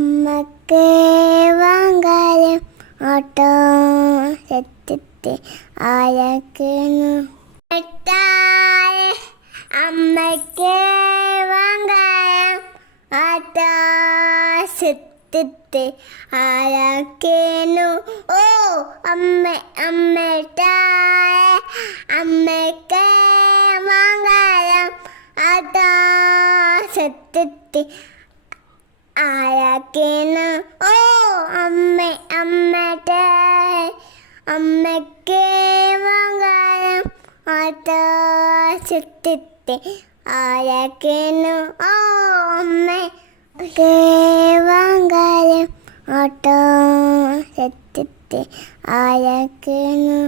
അമ്മക്ക് വാങ്കാരം ഓട്ടോ സെറ്റിട്ട് ആരക്കുന്നു അമ്മക്ക് വാങ്കാരം ഓട്ടോ സെറ്റിട്ട് ആരക്കുന്നു ഓ അമ്മട്ടായ അമ്മക്ക് വാങ്കാരം ഓട്ടോ സെറ്റിട്ട് ആരാക്കുന്നു ഓ അമ്മയുടെ അമ്മയ്ക്ക് വാങ്കാരം ഓട്ടോ സെറ്റിട്ട് ആരാക്കുന്നു ഓ അമ്മയ്ക്ക് വാങ്കാരം ഓട്ടോ സെറ്റിട്ട് ആരാക്കുന്നു